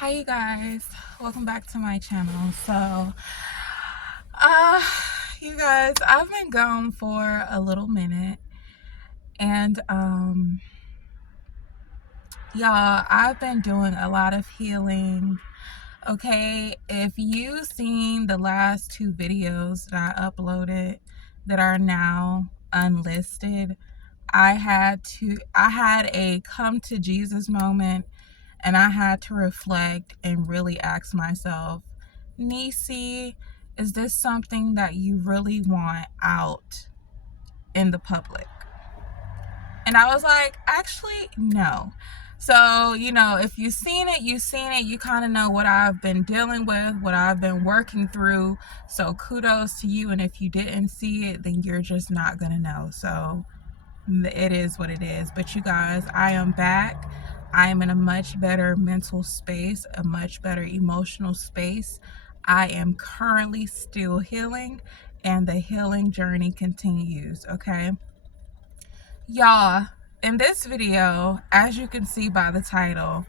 Hi you guys, welcome back to my channel. You guys, I've been gone for a little minute, and y'all, I've been doing a lot of healing. Okay, if you've seen the last two videos that I uploaded that are now unlisted, I had a come to Jesus moment, and I had to reflect and really ask myself, Nisi, is this something that you really want out in the public? And I was like, actually, no. So, if you've seen it, you kind of know what I've been dealing with, what I've been working through. So kudos to you. And if you didn't see it, then you're just not going to know. So it is what it is. But you guys, I am back. I am in a much better mental space, a much better emotional space. I am currently still healing, and the healing journey continues. Okay, y'all, in this video, as you can see by the title,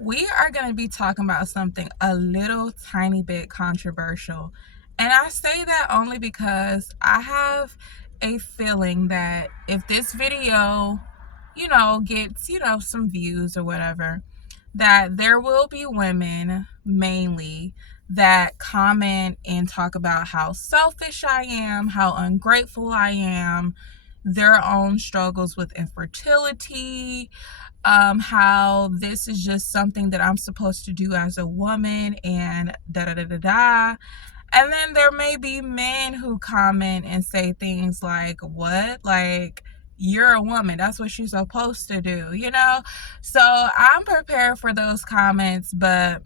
we are going to be talking about something a little tiny bit controversial. And I say that only because I have a feeling that if this video, gets, some views or whatever, that there will be women mainly that comment and talk about how selfish I am, how ungrateful I am, their own struggles with infertility, how this is just something that I'm supposed to do as a woman, and da da da da da. And then there may be men who comment and say things like, what? Like, you're a woman, that's what you're supposed to do? So I'm prepared for those comments, but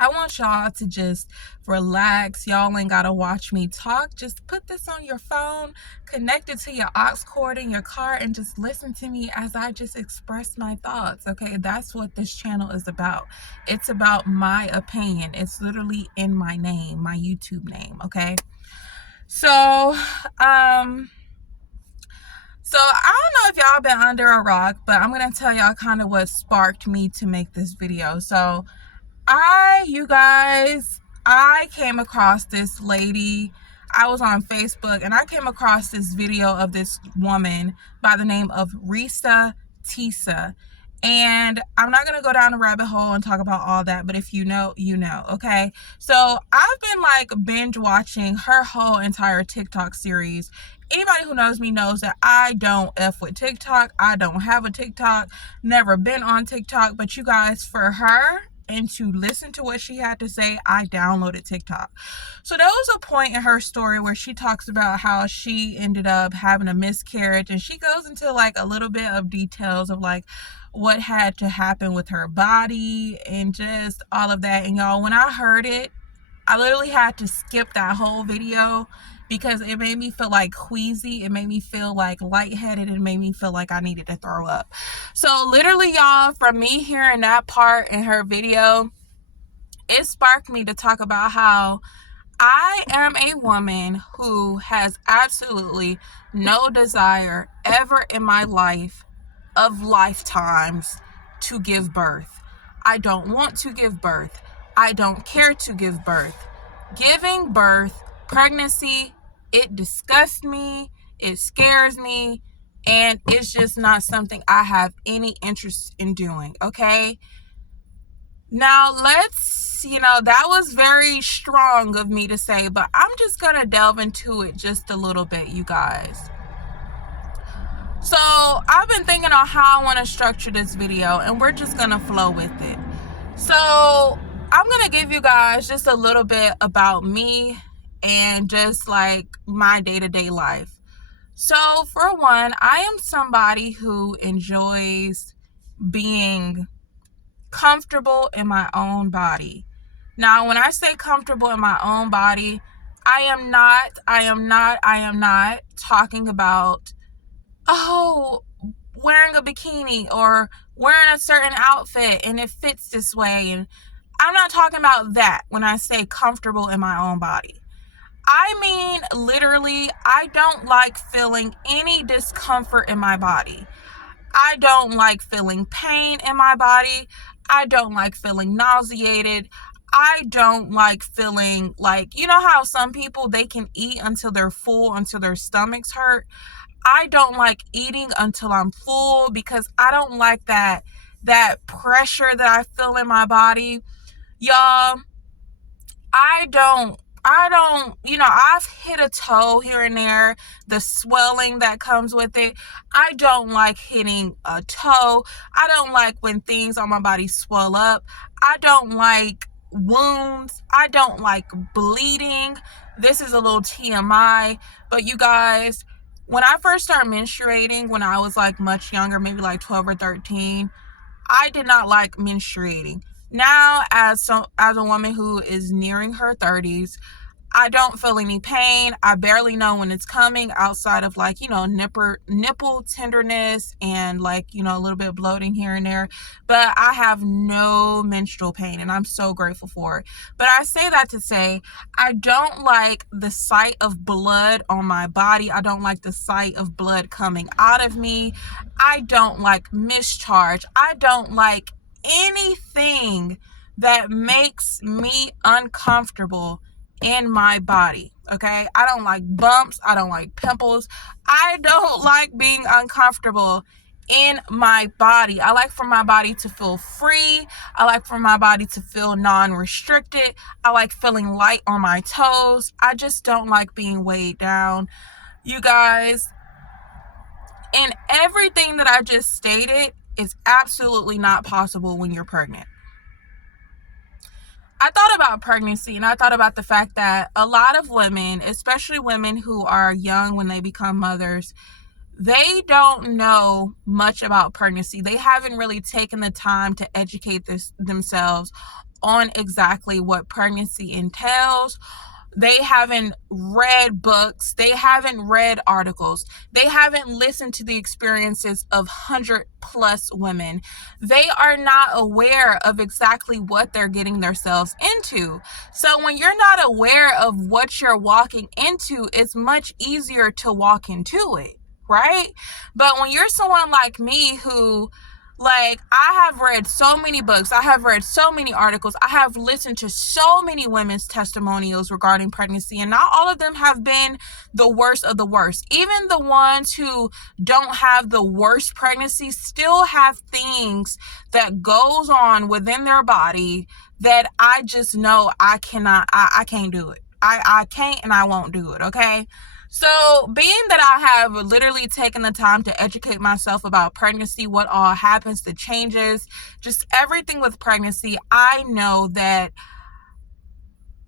I want y'all to just relax. Y'all ain't gotta watch me talk. Just put this on your phone, connect it to your aux cord in your car, and just listen to me as I just express my thoughts. Okay, that's what this channel is about. It's about my opinion. It's literally in my name, my YouTube name. Okay, so I don't know if y'all been under a rock, but I'm gonna tell y'all kind of what sparked me to make this video. So you guys, I came across this lady. I was on Facebook and I came across this video of this woman by the name of Risa Tisa. And I'm not going to go down a rabbit hole and talk about all that, but if you know, you know, okay? So I've been like binge watching her whole entire TikTok series. Anybody who knows me knows that I don't F with TikTok. I don't have a TikTok, never been on TikTok, but you guys, for her and to listen to what she had to say, I downloaded TikTok. So there was a point in her story where she talks about how she ended up having a miscarriage, and she goes into like a little bit of details of like what had to happen with her body and just all of that. And y'all, when I heard it, I literally had to skip that whole video because it made me feel like queasy. It made me feel like lightheaded. It made me feel like I needed to throw up. So literally, y'all, from me hearing that part in her video, it sparked me to talk about how I am a woman who has absolutely no desire ever in my life of lifetimes to give birth. I don't want to give birth. I don't care to give birth. Giving birth, pregnancy, it disgusts me, it scares me, and it's just not something I have any interest in doing, okay? Now, that was very strong of me to say, but I'm just going to delve into it just a little bit, you guys. So I've been thinking on how I want to structure this video, and we're just going to flow with it. So I'm going to give you guys just a little bit about me and just like my day-to-day life. So for one, I am somebody who enjoys being comfortable in my own body. Now, when I say comfortable in my own body, I am not talking about, wearing a bikini or wearing a certain outfit and it fits this way. And I'm not talking about that when I say comfortable in my own body. I mean, literally, I don't like feeling any discomfort in my body. I don't like feeling pain in my body. I don't like feeling nauseated. I don't like feeling like, you know how some people, they can eat until they're full, until their stomachs hurt. I don't like eating until I'm full because I don't like that pressure that I feel in my body. Y'all, I don't, I've hit a toe here and there, the swelling that comes with it. I don't like hitting a toe. I don't like when things on my body swell up. I don't like wounds. I don't like bleeding. This is a little TMI, but you guys, when I first started menstruating, when I was like much younger, maybe like 12 or 13, I did not like menstruating. Now, as a woman who is nearing her 30s, I don't feel any pain. I barely know when it's coming outside of like, nipple tenderness and like, a little bit of bloating here and there. But I have no menstrual pain and I'm so grateful for it. But I say that to say, I don't like the sight of blood on my body. I don't like the sight of blood coming out of me. I don't like mischarge. I don't like anything that makes me uncomfortable in my body. Okay, I don't like bumps. I don't like pimples. I don't like being uncomfortable in my body. I like for my body to feel free. I like for my body to feel non-restricted. I like feeling light on my toes. I just don't like being weighed down. You guys, and everything that I just stated is absolutely not possible when you're pregnant. I thought about pregnancy and I thought about the fact that a lot of women, especially women who are young when they become mothers, they don't know much about pregnancy. They haven't really taken the time to educate themselves on exactly what pregnancy entails. They haven't read books. They haven't read articles. They haven't listened to the experiences of 100+ women. They are not aware of exactly what they're getting themselves into. So when you're not aware of what you're walking into, it's much easier to walk into it, right? But when you're someone like me who, like, I have read so many books, I have read so many articles, I have listened to so many women's testimonials regarding pregnancy, and not all of them have been the worst of the worst. Even the ones who don't have the worst pregnancy still have things that goes on within their body that I just know I can't do it. I can't and I won't do it, okay? So, being that I have literally taken the time to educate myself about pregnancy, what all happens, the changes, just everything with pregnancy, I know that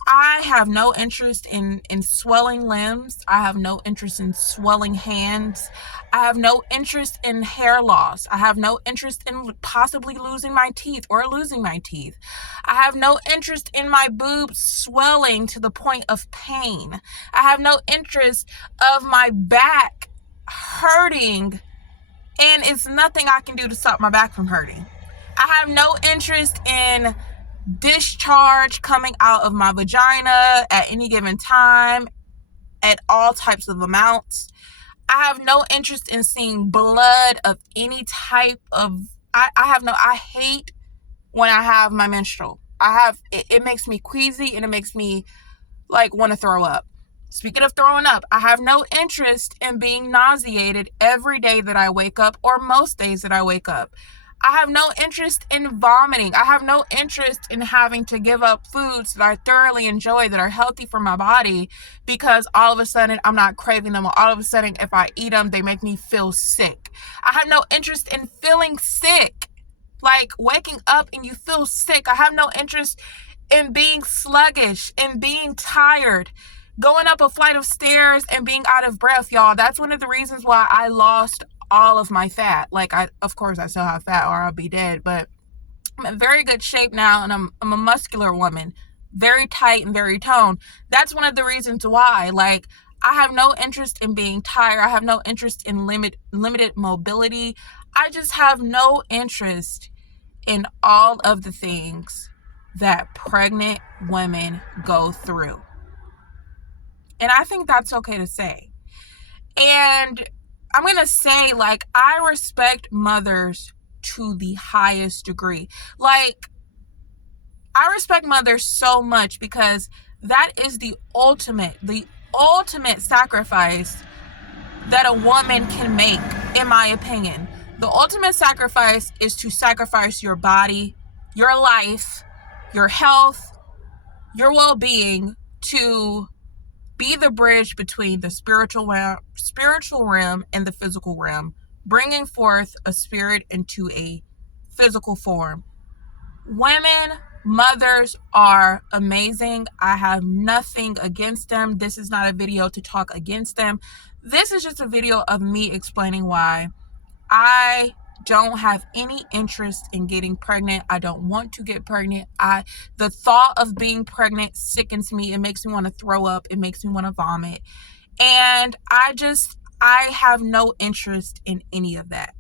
I have no interest in swelling limbs. I have no interest in swelling hands. I have no interest in hair loss. I have no interest in possibly losing my teeth or losing my teeth. I have no interest in my boobs swelling to the point of pain. I have no interest of my back hurting, and it's nothing I can do to stop my back from hurting. I have no interest in discharge coming out of my vagina at any given time at all types of amounts. I have no interest in seeing blood of any type of, I hate when I have my menstrual. It makes me queasy and it makes me like want to throw up. Speaking of throwing up, I have no interest in being nauseated every day that I wake up or most days that I wake up. I have no interest in vomiting. I have no interest in having to give up foods that I thoroughly enjoy, that are healthy for my body, because all of a sudden I'm not craving them, or all of a sudden if I eat them, they make me feel sick. I have no interest in feeling sick, like waking up and you feel sick. I have no interest in being sluggish and being tired, going up a flight of stairs and being out of breath, y'all. That's one of the reasons why I lost all of my fat. Like, of course I still have fat or I'll be dead, but I'm in very good shape now, and I'm a muscular woman, very tight and very toned. That's one of the reasons why. Like, I have no interest in being tired. I have no interest in limited mobility. I just have no interest in all of the things that pregnant women go through. And I think that's okay to say. And I'm going to say, like, I respect mothers to the highest degree. Like, I respect mothers so much because that is the ultimate sacrifice that a woman can make, in my opinion. The ultimate sacrifice is to sacrifice your body, your life, your health, your well-being to be the bridge between the spiritual realm and the physical realm, bringing forth a spirit into a physical form. Women, mothers are amazing. I have nothing against them. This is not a video to talk against them. This is just a video of me explaining why I don't have any interest in getting pregnant. I don't want to get pregnant. The thought of being pregnant sickens me. It makes me want to throw up. It makes me want to vomit. And I have no interest in any of that.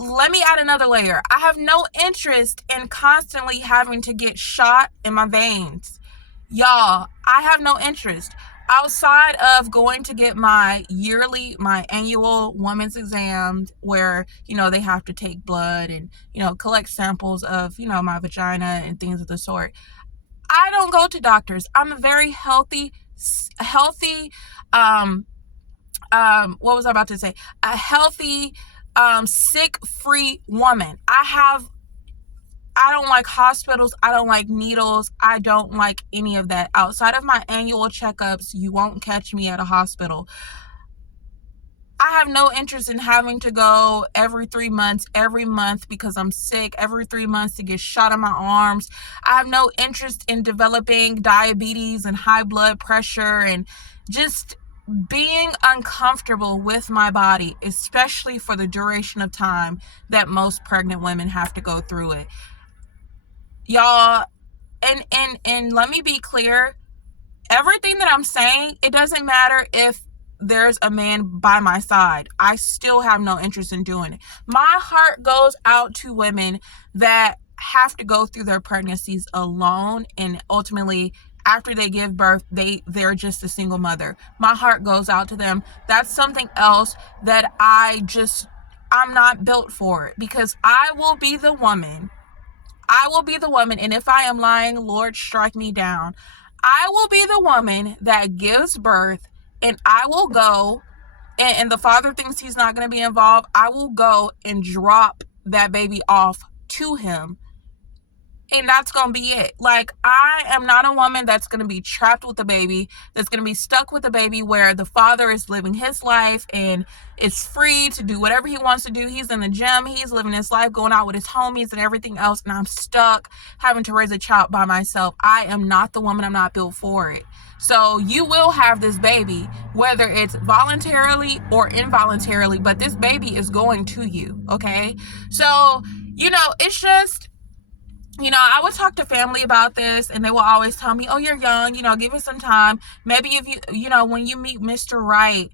Let me add another layer. I have no interest in constantly having to get shot in my veins. Y'all, I have no interest. Outside of going to get my annual women's exam where, they have to take blood and, collect samples of, my vagina and things of the sort. I don't go to doctors. I'm a very healthy, what was I about to say? A healthy, sick-free woman. I don't like hospitals. I don't like needles. I don't like any of that. Outside of my annual checkups, you won't catch me at a hospital. I have no interest in having to go every 3 months, every month because I'm sick, every 3 months to get shot in my arms. I have no interest in developing diabetes and high blood pressure and just being uncomfortable with my body, especially for the duration of time that most pregnant women have to go through it. Y'all, and let me be clear, everything that I'm saying, it doesn't matter if there's a man by my side. I still have no interest in doing it. My heart goes out to women that have to go through their pregnancies alone, and ultimately after they give birth, they're just a single mother. My heart goes out to them. That's something else that I'm not built for it, because I will be the woman, and if I am lying, Lord, strike me down. I will be the woman that gives birth, and I will go, and the father thinks he's not going to be involved. I will go and drop that baby off to him, and that's going to be it. Like, I am not a woman that's going to be trapped with the baby, that's going to be stuck with the baby where the father is living his life and is free to do whatever he wants to do. He's in the gym, he's living his life, going out with his homies and everything else, and I'm stuck having to raise a child by myself. I am not the woman. I'm not built for it. So you will have this baby, whether it's voluntarily or involuntarily, but this baby is going to you, okay? So, it's just, I would talk to family about this, and they will always tell me, oh, you're young, give it some time. Maybe if when you meet Mr. Right,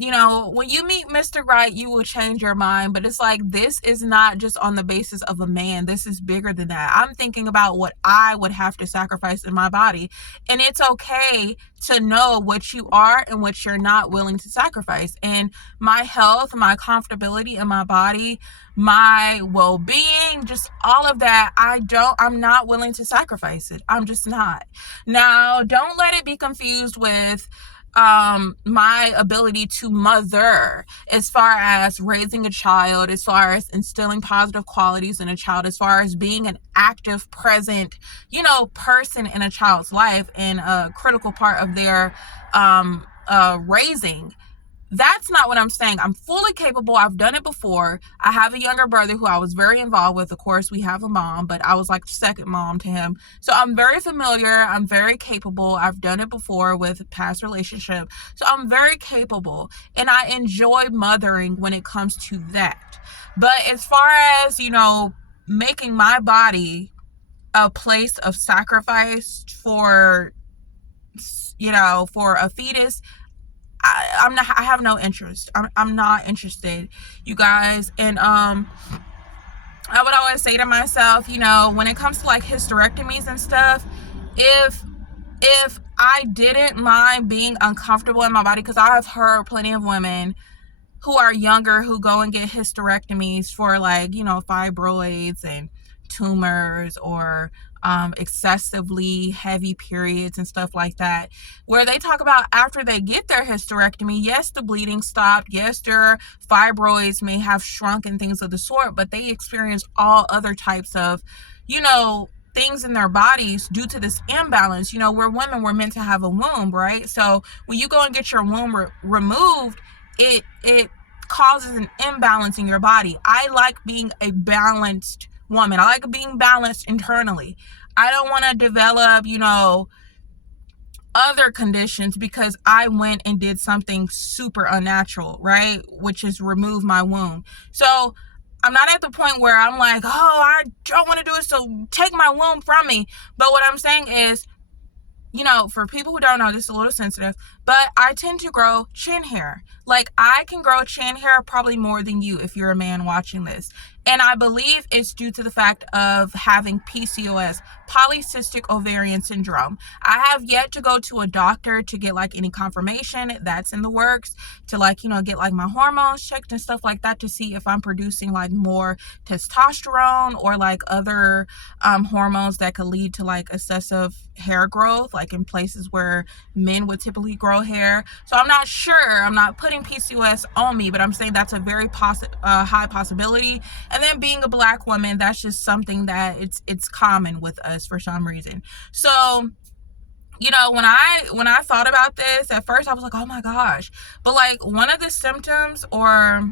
when you meet Mr. Right, you will change your mind. But it's like, this is not just on the basis of a man. This is bigger than that. I'm thinking about what I would have to sacrifice in my body. And it's okay to know what you are and what you're not willing to sacrifice. And my health, my comfortability in my body, my well-being, just all of that, I'm not willing to sacrifice it. I'm just not. Now, don't let it be confused with my ability to mother, as far as raising a child, as far as instilling positive qualities in a child, as far as being an active, present, person in a child's life and a critical part of their raising. That's not what I'm saying. I'm fully capable. I've done it before. I have a younger brother who I was very involved with. Of course, we have a mom, but I was like the second mom to him. So I'm very familiar. I'm very capable. I've done it before with past relationship. So I'm very capable, and I enjoy mothering when it comes to that. But as far as, making my body a place of sacrifice for a fetus, I have no interest. I'm not interested, you guys. And I would always say to myself, when it comes to like hysterectomies and stuff, if I didn't mind being uncomfortable in my body, because I have heard plenty of women who are younger who go and get hysterectomies for, like, you know, fibroids and tumors, or excessively heavy periods and stuff like that, where they talk about after they get their hysterectomy, yes, the bleeding stopped, yes, their fibroids may have shrunk and things of the sort, but they experience all other types of, you know, things in their bodies due to this imbalance. You know, we're women, we're meant to have a womb, right? So when you go and get your womb removed, it causes an imbalance in your body. I like being a balanced woman. I like being balanced internally. I don't want to develop, you know, other conditions because I went and did something super unnatural, right? Which is remove my womb. So I'm not at the point where I'm like, oh, I don't want to do it, so take my womb from me. But what I'm saying is, you know, for people who don't know, this is a little sensitive, but I tend to grow chin hair. Like, I can grow chin hair probably more than you if you're a man watching this. And I believe it's due to the fact of having PCOS, polycystic ovarian syndrome. I have yet to go to a doctor to get like any confirmation. That's in the works, to like, you know, get like my hormones checked and stuff like that to see if I'm producing like more testosterone or like other hormones that could lead to like excessive hair growth, like in places where men would typically grow hair. So I'm not sure. I'm not putting PCOS on me, but I'm saying that's a very high possibility. And then being a black woman, that's just something that it's common with us for some reason. So, you know, when I thought about this, at first I was like, oh my gosh. But like, one of the symptoms, or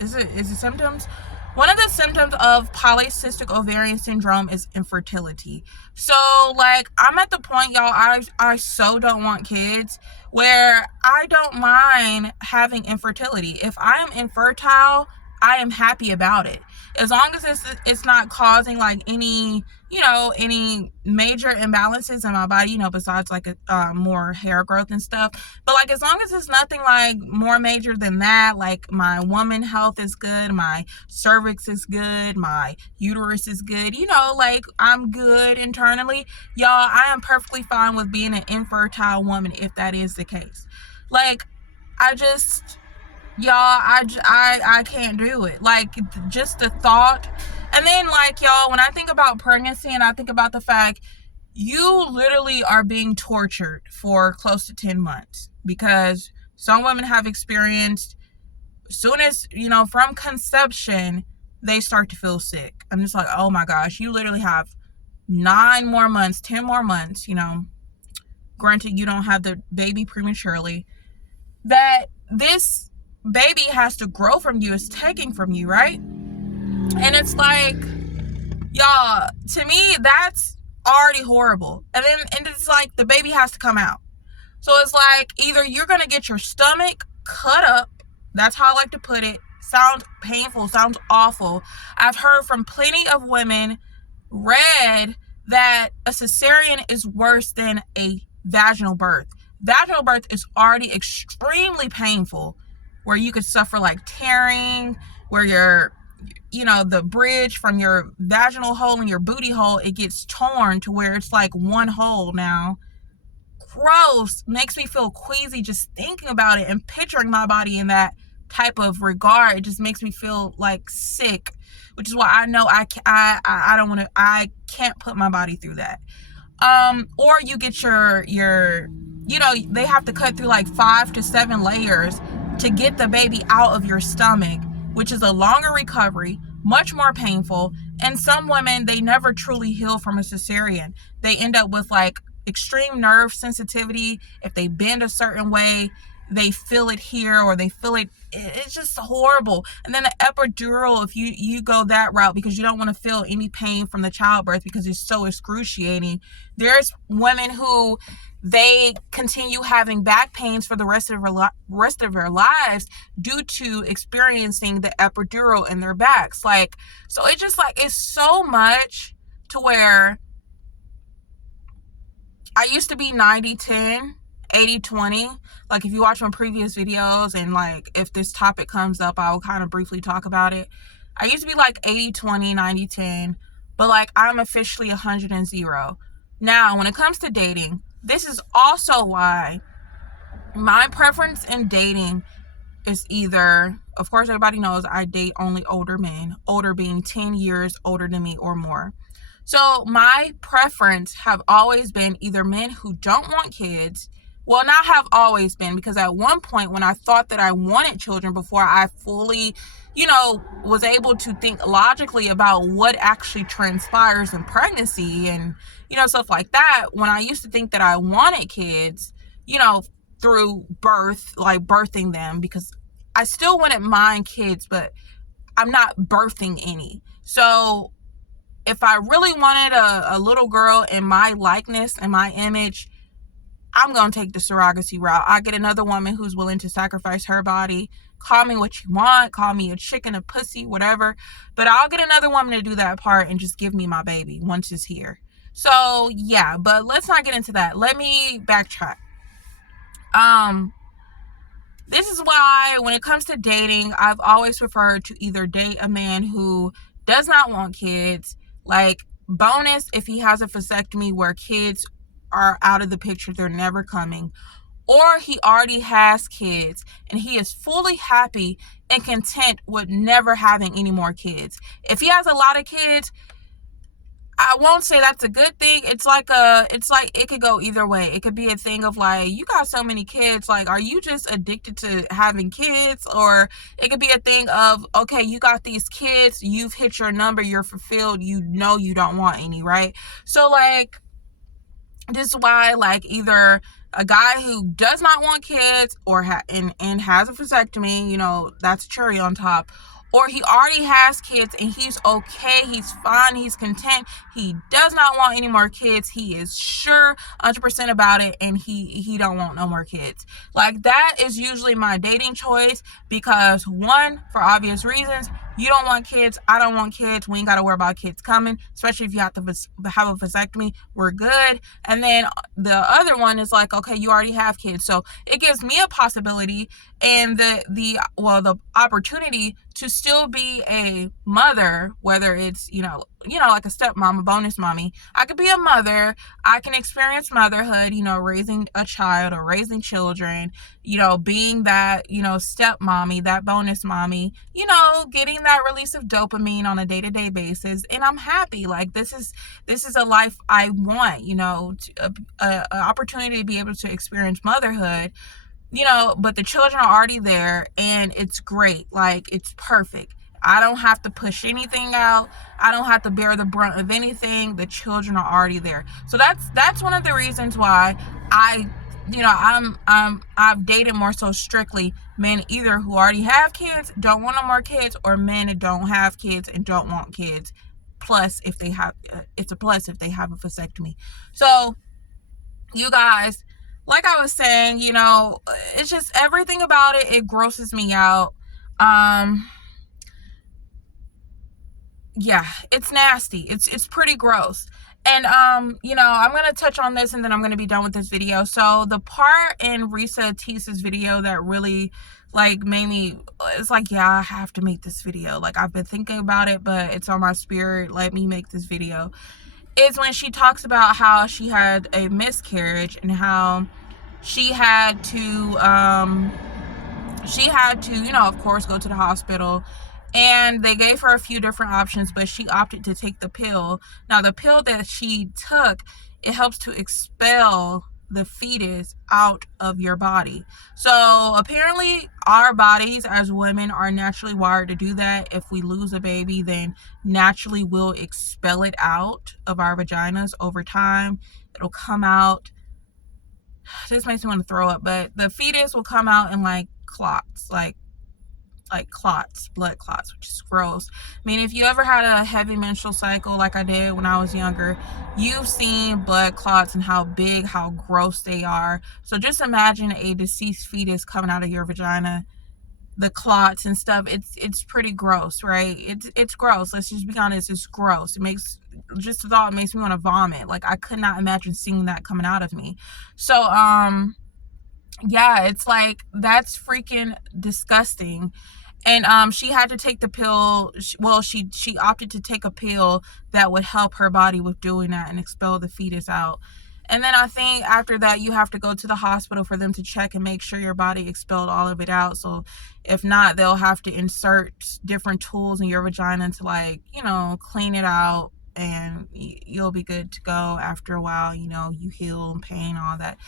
is it symptoms? One of the symptoms of polycystic ovarian syndrome is infertility. So like, I'm at the point, y'all, I so don't want kids, where I don't mind having infertility. If I am infertile, I am happy about it, as long as it's not causing like any, you know, any major imbalances in my body, you know, besides like more hair growth and stuff. But like, as long as it's nothing like more major than that, like my woman health is good, my cervix is good, my uterus is good, you know, like I'm good internally, y'all, I am perfectly fine with being an infertile woman if that is the case. Like, I just, y'all, I can't do it. Like, just the thought. And then like, y'all, when I think about pregnancy and I think about the fact you literally are being tortured for close to 10 months, because some women have experienced, soon as, you know, from conception, they start to feel sick. I'm just like, oh my gosh, you literally have 9 more months, 10 more months, you know, granted you don't have the baby prematurely, that this baby has to grow from you, is taking from you, right? And it's like, y'all, to me, that's already horrible. And it's like the baby has to come out. So it's like, either you're gonna get your stomach cut up, that's how I like to put it. Sounds painful, sounds awful. I've heard from plenty of women, read that a cesarean is worse than a vaginal birth. Vaginal birth is already extremely painful, where you could suffer like tearing, where your, you know, the bridge from your vaginal hole and your booty hole, it gets torn to where it's like one hole now. Gross. Makes me feel queasy just thinking about it and picturing my body in that type of regard. It just makes me feel like sick, which is why I know I don't want to, I can't put my body through that. Or you get your, you know, they have to cut through like 5 to 7 layers to get the baby out of your stomach, which is a longer recovery, much more painful. And some women, they never truly heal from a cesarean. They end up with like extreme nerve sensitivity. If they bend a certain way, they feel it here, or they feel it. It's just horrible. And then the epidural, if you go that route because you don't want to feel any pain from the childbirth because it's so excruciating. There's women who, they continue having back pains for the rest of their lives due to experiencing the epidural in their backs. Like, so it's just like, it's so much to where I used to be 90-10, 80-20. Like, if you watch my previous videos, and like if this topic comes up, I'll kind of briefly talk about it. I used to be like 80-20, 90-10, but like I'm officially 100-0. Now, when it comes to dating, this is also why my preference in dating is either, of course, everybody knows I date only older men, older being 10 years older than me or more. So my preference have always been either men who don't want kids. Well, not have always been, because at one point when I thought that I wanted children, before I fully, was able to think logically about what actually transpires in pregnancy and, stuff like that, when I used to think that I wanted kids, you know, through birth, like birthing them, because I still wouldn't mind kids, but I'm not birthing any. So if I really wanted a little girl in my likeness and my image, I'm going to take the surrogacy route. I get another woman who's willing to sacrifice her body. Call me what you want. Call me a chicken, a pussy, whatever. But I'll get another woman to do that part and just give me my baby once it's here. So, yeah, but let's not get into that. Let me backtrack. This is why when it comes to dating, I've always preferred to either date a man who does not want kids, like bonus if he has a vasectomy where kids are out of the picture, they're never coming, or he already has kids and he is fully happy and content with never having any more kids. If he has a lot of kids, I won't say that's a good thing. It's like it could go either way. It could be a thing of like, you got so many kids, like, are you just addicted to having kids? Or it could be a thing of, okay, you got these kids, you've hit your number, you're fulfilled, you don't want any, right? So like, this is why, like, either a guy who does not want kids or and has a vasectomy, that's a cherry on top, or he already has kids and he's okay, he's fine, he's content, he does not want any more kids, he is sure 100% about it, and he don't want no more kids. Like, that is usually my dating choice, because one, for obvious reasons, you don't want kids, I don't want kids, we ain't got to worry about kids coming, especially if you have to have a vasectomy, we're good. And then the other one is like, okay, you already have kids, so it gives me a possibility and the opportunity to still be a mother, whether it's, like a stepmom, a bonus mommy. I could be a mother. I can experience motherhood, raising a child or raising children, being that, step mommy, that bonus mommy, getting that release of dopamine on a day-to-day basis. And I'm happy. Like, this is a life I want, an opportunity to be able to experience motherhood, but the children are already there and it's great. Like, it's perfect. I don't have to push anything out. I don't have to bear the brunt of anything. The children are already there. So that's one of the reasons why I've dated more so strictly men either who already have kids, don't want no more kids, or men that don't have kids and don't want kids. Plus, if they have, it's a plus if they have a vasectomy. So, you guys, like I was saying, it's just everything about it. It grosses me out. Yeah, it's nasty. It's pretty gross. And I'm gonna touch on this and then I'm gonna be done with this video. So the part in Risa Teese's video that really like made me, it's like, yeah, I have to make this video. Like, I've been thinking about it, but it's on my spirit, let me make this video. Is when she talks about how she had a miscarriage and how she had to of course, go to the hospital, and they gave her a few different options, but she opted to take the pill. Now, the pill that she took, it helps to expel the fetus out of your body. So apparently our bodies as women are naturally wired to do that. If we lose a baby, then naturally we'll expel it out of our vaginas over time. It'll come out. This makes me want to throw up, but the fetus will come out in like clots, like clots, blood clots, which is gross. I mean, if you ever had a heavy menstrual cycle like I did when I was younger, you've seen blood clots and how big, how gross they are. So just imagine a deceased fetus coming out of your vagina, the clots and stuff. It's pretty gross, right? It's gross. Let's just be honest, it's gross. It makes, just the thought makes me want to vomit. Like, I could not imagine seeing that coming out of me. So yeah, it's like, that's freaking disgusting. And she had to take the pill. She opted to take a pill that would help her body with doing that and expel the fetus out. And then I think after that, you have to go to the hospital for them to check and make sure your body expelled all of it out. So if not, they'll have to insert different tools in your vagina to, like, you know, clean it out, and you'll be good to go after a while. You know, you heal and pain, all that.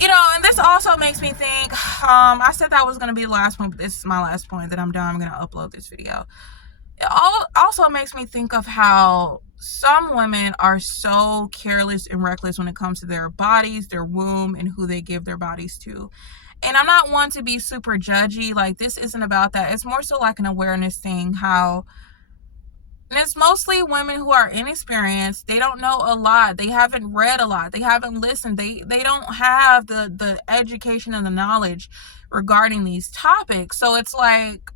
You know, and this also makes me think, I said that was going to be the last point, but this is my last point that I'm done. I'm going to upload this video. It also makes me think of how some women are so careless and reckless when it comes to their bodies, their womb, and who they give their bodies to. And I'm not one to be super judgy. Like, this isn't about that. It's more so like an awareness thing. And it's mostly women who are inexperienced. They don't know a lot. They haven't read a lot. They haven't listened. They don't have the education and the knowledge regarding these topics. So it's like,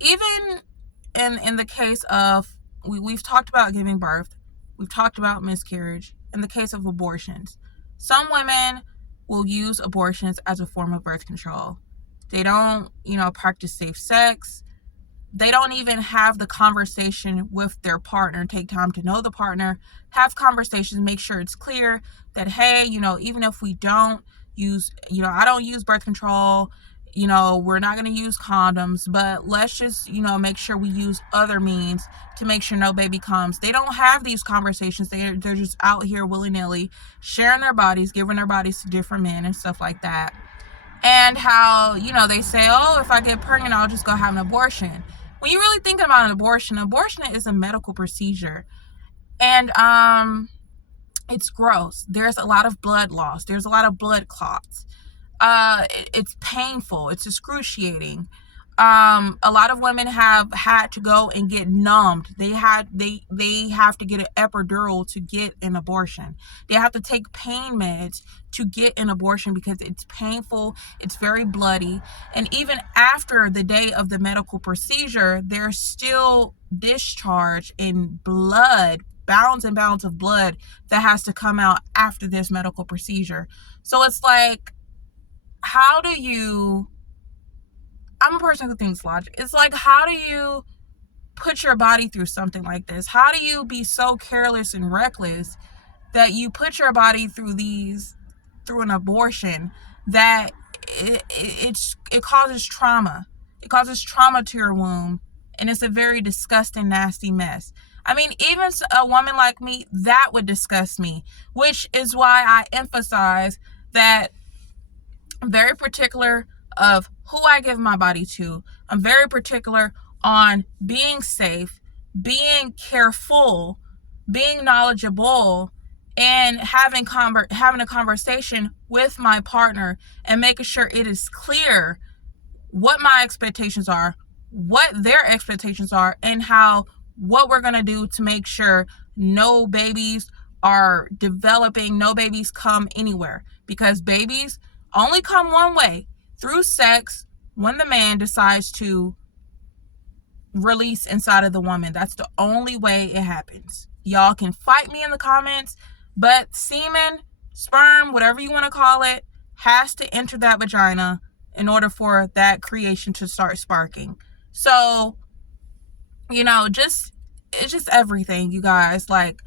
even in the case of, we've talked about giving birth, we've talked about miscarriage. In the case of abortions, some women will use abortions as a form of birth control. They don't, you know, practice safe sex. They don't even have the conversation with their partner, take time to know the partner, have conversations, make sure it's clear that, hey, you know, even if we don't use, you know, I don't use birth control, you know, we're not going to use condoms, but let's just, you know, make sure we use other means to make sure no baby comes. They don't have these conversations. They're just out here willy-nilly sharing their bodies, giving their bodies to different men and stuff like that. And how, you know, they say, oh, if I get pregnant, I'll just go have an abortion. When you're really thinking about an abortion is a medical procedure. And it's gross. There's a lot of blood loss. There's a lot of blood clots. It's painful. It's excruciating. A lot of women have had to go and get numbed. They have to get an epidural to get an abortion. They have to take pain meds to get an abortion because it's painful. It's very bloody. And even after the day of the medical procedure, there's still discharge in blood, bounds and bounds of blood that has to come out after this medical procedure. So it's like, how do you, I'm a person who thinks logic. It's like, how do you put your body through something like this? How do you be so careless and reckless that you put your body through an abortion that it causes trauma? It causes trauma to your womb, and it's a very disgusting, nasty mess. I mean, even a woman like me, that would disgust me, which is why I emphasize that I'm very particular of who I give my body to. I'm very particular on being safe, being careful, being knowledgeable, and having a conversation with my partner and making sure it is clear what my expectations are, what their expectations are, and what we're going to do to make sure no babies are developing, no babies come anywhere, because babies only come one way, through sex, when the man decides to release inside of the woman. That's the only way it happens. Y'all can fight me in the comments, but semen, sperm, whatever you want to call it, has to enter that vagina in order for that creation to start sparking. So, you know, it's just everything, you guys. Like,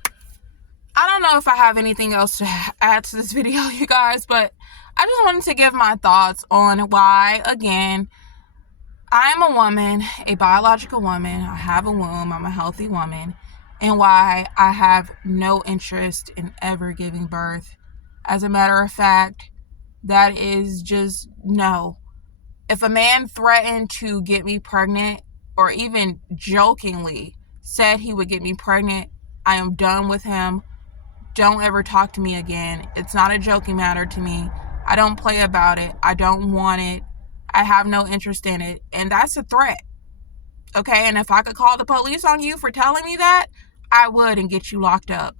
I don't know if I have anything else to add to this video, you guys, but I just wanted to give my thoughts on why, again, I am a woman, a biological woman. I have a womb. I'm a healthy woman. And why I have no interest in ever giving birth. As a matter of fact, that is just no. If a man threatened to get me pregnant, or even jokingly said he would get me pregnant, I am done with him. Don't ever talk to me again. It's not a joking matter to me. I don't play about it. I don't want it. I have no interest in it. And that's a threat. Okay? And if I could call the police on you for telling me that, I would, and get you locked up.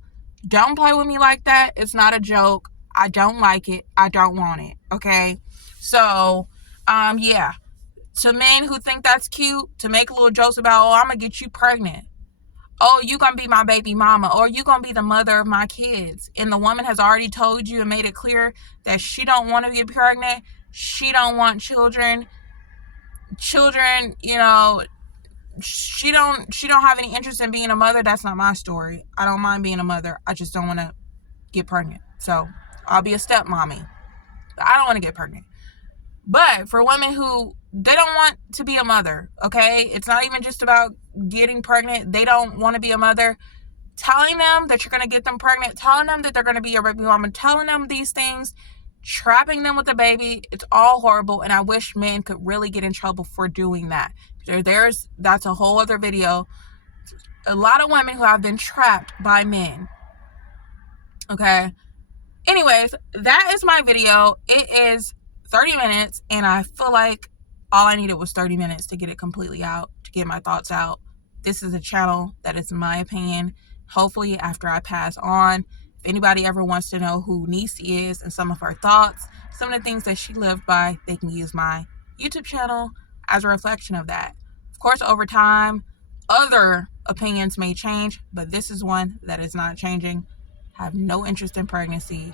Don't play with me like that. It's not a joke. I don't like it. I don't want it. Okay? So, yeah. To men who think that's cute, to make little jokes about, oh, I'm going to get you pregnant. Oh, you gonna be my baby mama, or you gonna be the mother of my kids. And the woman has already told you and made it clear that she don't want to get pregnant. She don't want children. Children, you know, she don't have any interest in being a mother, that's not my story. I don't mind being a mother. I just don't want to get pregnant. So I'll be a stepmommy. I don't want to get pregnant. But for women who, they don't want to be a mother, okay? It's not even just about getting pregnant. They don't want to be a mother. Telling them that you're going to get them pregnant, telling them that they're going to be a baby mama, telling them these things, trapping them with a baby, it's all horrible. And I wish men could really get in trouble for doing that. That's a whole other video. A lot of women who have been trapped by men. Okay. Anyways, that is my video. It is 30 minutes, and I feel like all I needed was 30 minutes to get it completely out, to get my thoughts out. This is a channel that is my opinion. Hopefully, after I pass on, if anybody ever wants to know who Niecy is and some of her thoughts, some of the things that she lived by, they can use my YouTube channel as a reflection of that. Of course, over time, other opinions may change, but this is one that is not changing. I have no interest in pregnancy.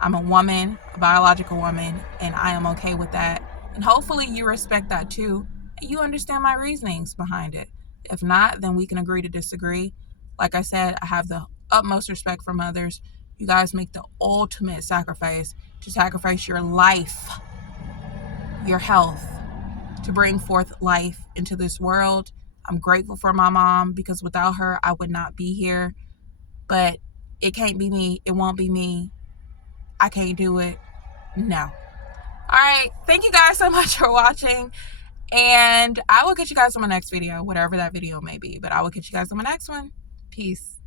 I'm a woman, a biological woman, and I am okay with that. And hopefully you respect that too, and you understand my reasonings behind it. If not, then we can agree to disagree. Like I said, I have the utmost respect for mothers. You guys make the ultimate sacrifice to sacrifice your life, your health, to bring forth life into this world. I'm grateful for my mom, because without her, I would not be here. But it can't be me. It won't be me. I can't do it. No. All right. Thank you guys so much for watching. And I will catch you guys on my next video, whatever that video may be. But I will catch you guys on my next one. Peace.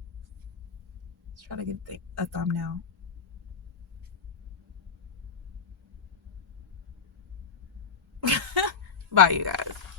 Let's try to get a thumbnail. Bye, you guys.